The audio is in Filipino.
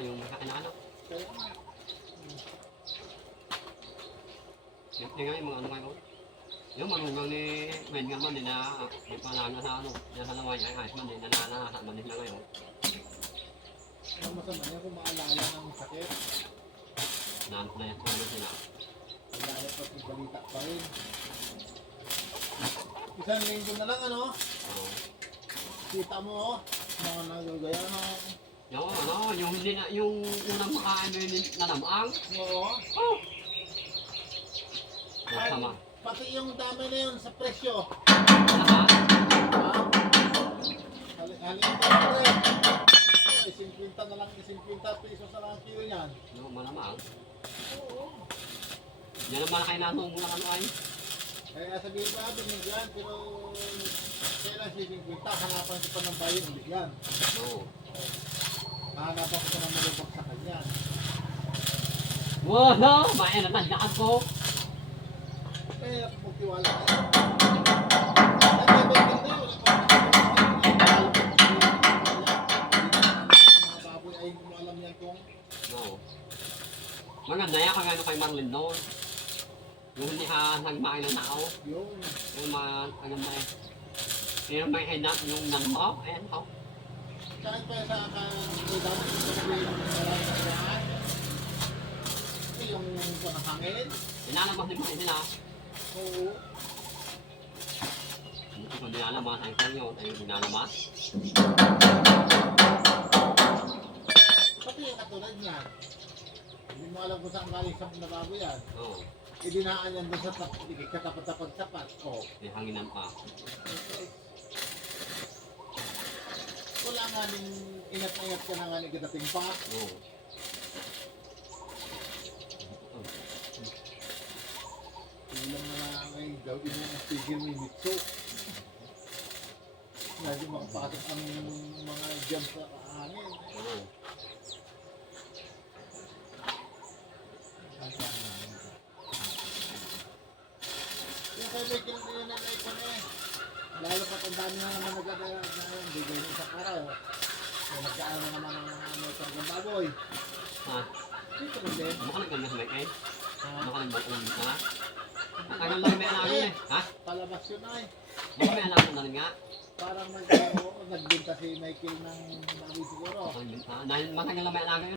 yung makakinaano. Kaya nga. Yung nga yung mga ano ngayon. Yung manugang ni Wayne nga man din na yung panalo sa ano. Yung sa laway ay ayos man din na man din na ngayon. Ang masama niya kung maalala ng sakit. Naanap na yan sila. Alala pa kung balita pa rin. Isang linggo na lang ano. Oo. Kita mo oh. Mga nagagaya na. Yung ano, yung hindi na, yung unang makaano yun na namang. Oo. Oh! Masama. Pati yung dami na yun sa presyo. Lahat. Halin pa rin. Ay, 50 na lang, 50 pesos na lang ang kilo niyan. Yung malamang. Oo. Yan naman kayo nanong lang ano ay. Kaya sabihin pa, binigyan, pero kailan si 50, hanapan ko pa ng bayan ulit yan. Oo. Hanapan ko pa ng malubog sa kanya. Wow, no! Mayan naman, nakan ko. Kaya magtiwala ka. Nagkabagin na yun. Mga baboy ay hindi mo alam yan kung No. Maganda yan kung ano kay Marlene noon. Yung hindi ka nagmain ng tao. yung Yung mga, ano ba eh. Yung may head yung nanmo, ayan to. kahit pa sa dapat ito sabihin ng maraming kasiyahan. Kasi yung panahangin. Inalabas din mo nila. Oo. Hindi ko dinalabas ang kanyo, tayo dinalabas. Pati yung katulad niya. Hindi mo alam kung saan galing sa nabago yan. Oo. Idinaan yan doon sa katapat-tapat. Oh. May hanginan pa. Wala nga ning ingat-ingat ka na nga ni kadating pa. Oo. Ilang na ngay gawin mo ang tigil ni Mitso. Lagi makapasok ang mga jam sa hangin. Oo. Yung kay Michael din yun na naikon eh. Lalo pa kung dami na naman nagdadala na bigay ng isang araw. Kaya nagkaan na naman ang mga motor ng baboy. Ha? Dito rin din. Ano ka naggandas may kay? Ah, Ano ka nagbangulit na? Matagal na may alam yun eh. Ha? palabas yun ay. Baka may alam na rin nga. Parang nagbinta si Michael ng baboy siguro. Dahil matagal na may alaga yun.